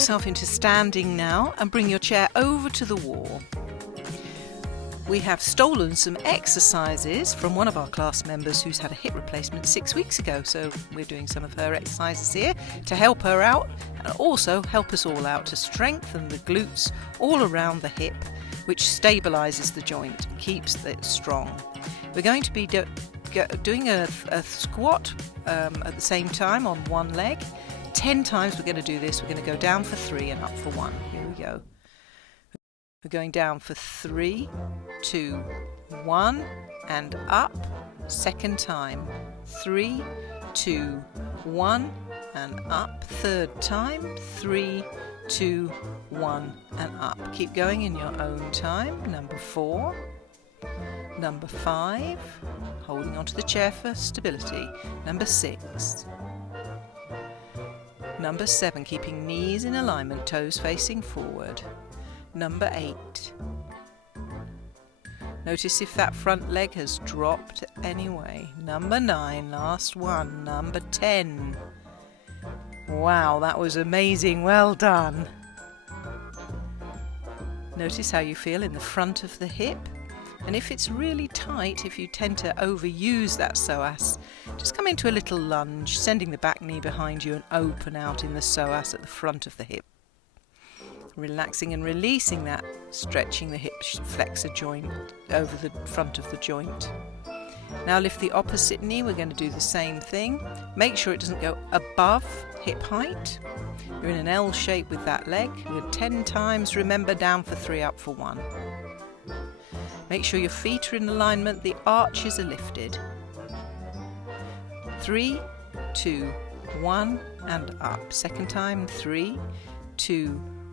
yourself into standing now and bring your chair over to the wall. We have stolen some exercises from one of our class members who's had a hip replacement 6 weeks ago, so we're doing some of her exercises here to help her out and also help us all out to strengthen the glutes all around the hip, which stabilises the joint and keeps it strong. We're going to be doing a squat at the same time on one leg. 10 times we're going to do this. We're going to go down for 3 and up for 1. Here we go. We're going down for 3, 2, 1 and up. Second time. 3, 2, 1 and up. Third time. 3, 2, 1 and up. Keep going in your own time. Number 4. Number 5. Holding onto the chair for stability. Number 6. Number 7. Keeping knees in alignment, toes facing forward. Number 8. Notice if that front leg has dropped anyway. Number 9, last one. Number 10. Wow, that was amazing. Well done. Notice how you feel in the front of the hip. And if it's really tight, if you tend to overuse that psoas, just come into a little lunge, sending the back knee behind you and open out in the psoas at the front of the hip. Relaxing and releasing that, stretching the hip flexor joint over the front of the joint. Now lift the opposite knee. We're going to do the same thing. Make sure it doesn't go above hip height. You're in an L shape with that leg. We're 10 times. Remember, down for 3, up for 1. Make sure your feet are in alignment. The arches are lifted. 3, 2, 1 and up. Second time. 3, 2,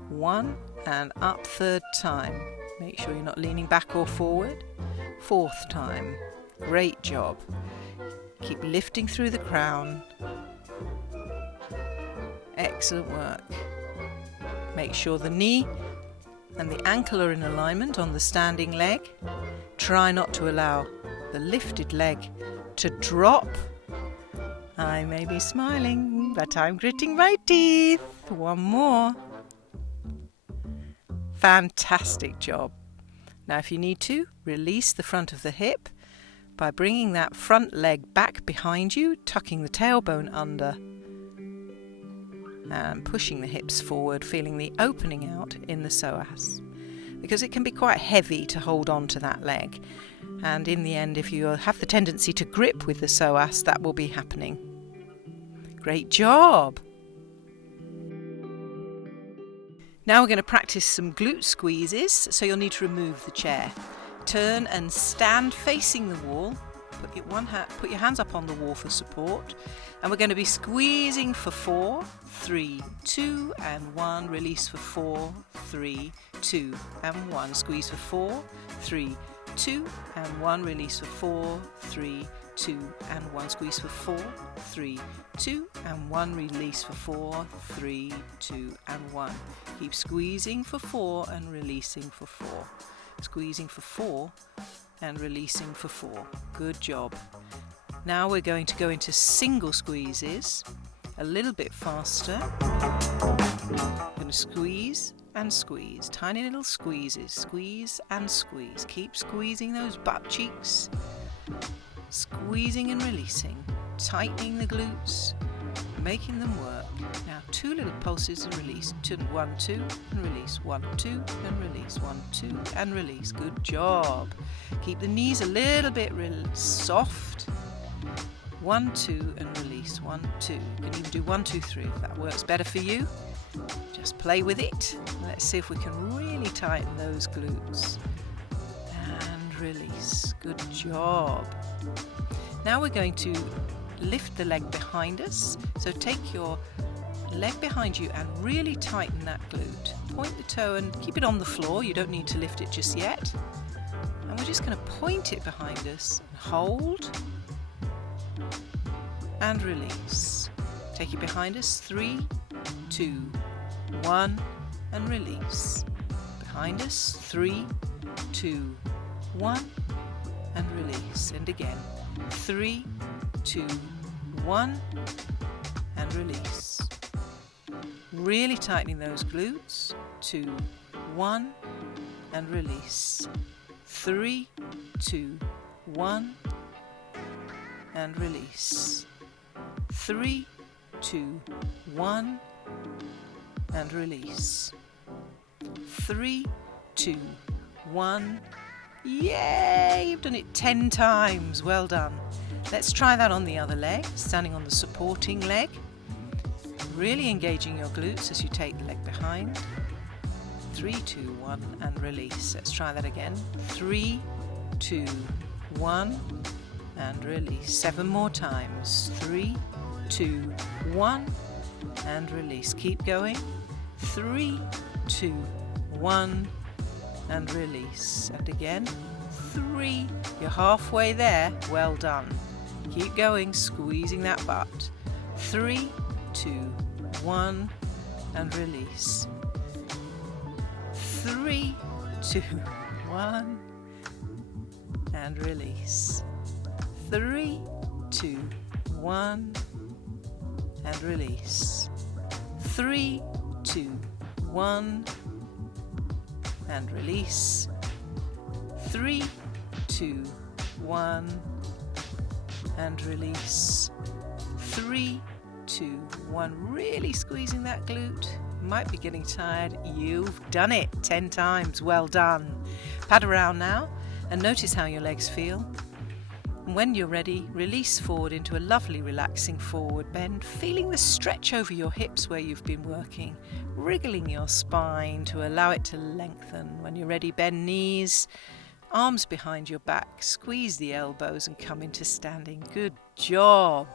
1 and up. Third time. Make sure you're not leaning back or forward. Fourth time. Great job. Keep lifting through the crown. Excellent work. Make sure the knee and the ankle are in alignment on the standing leg. Try not to allow the lifted leg to drop. I may be smiling, but I'm gritting my teeth. One more. Fantastic job. Now if you need to, release the front of the hip by bringing that front leg back behind you, tucking the tailbone under and pushing the hips forward, feeling the opening out in the psoas. Because it can be quite heavy to hold on to that leg. And in the end, if you have the tendency to grip with the psoas, that will be happening. Great job! Now we're going to practice some glute squeezes, so you'll need to remove the chair. Turn and stand facing the wall. Put your hands up on the wall for support. And we're going to be squeezing for 4, 3, 2 and 1. Release for 4, 3, 2 and 1. Squeeze for 4, 3, 2 and 1. Release for 4, 3, 2 and 1. Squeeze for 4, 3, 2 and 1. Release for 4, 3, 2 and 1. Keep squeezing for 4 and releasing for 4. Squeezing for 4 and releasing for 4. Good job. Now we're going to go into single squeezes a little bit faster. I'm going to squeeze and squeeze. Tiny little squeezes. Squeeze and squeeze. Keep squeezing those butt cheeks. Squeezing and releasing. Tightening the glutes. Making them work. Now 2 little pulses and release. 1, 2 and release. 1, 2 and release. 1, 2 and release. Good job. Keep the knees a little bit soft. 1, 2 and release. 1, 2. You can even do 1, 2, 3 if that works better for you. Just play with it. Let's see if we can really tighten those glutes. And release. Good job. Now we're going to lift the leg behind us. So take your leg behind you and really tighten that glute. Point the toe and keep it on the floor. You don't need to lift it just yet. And we're just going to point it behind us. Hold and release. Take it behind us. 3, 2, 1 and release. Behind us. 3, 2, 1 and release. And again. 3, 2, 1 and release. Really tightening those glutes. 2, 1, and release. 3, 2, 1, and release. 3, 2, 1, and release. 3, 2, 1. Yay! You've done it 10 times. Well done. Let's try that on the other leg, standing on the supporting leg. Really engaging your glutes as you take the leg behind. 3, 2, 1, and release. Let's try that again. 3, 2, 1, and release. 7 more times. 3, 2, 1, and release. Keep going. 3, 2, 1, and release. And again. 3. You're halfway there. Well done. Keep going, squeezing that butt. 3, 2, 1, and release. 3, 2, 1, and release. 3, 2, 1, and release. 3, 2, 1, and release. 3, 2, 1, and release. 3, 2, 1. Really squeezing that glute. Might be getting tired. You've done it 10 times. Well done. Pad around now and notice how your legs feel. And when you're ready, release forward into a lovely relaxing forward bend, feeling the stretch over your hips where you've been working, wriggling your spine to allow it to lengthen. When you're ready, bend knees, arms behind your back, squeeze the elbows and come into standing. Good job.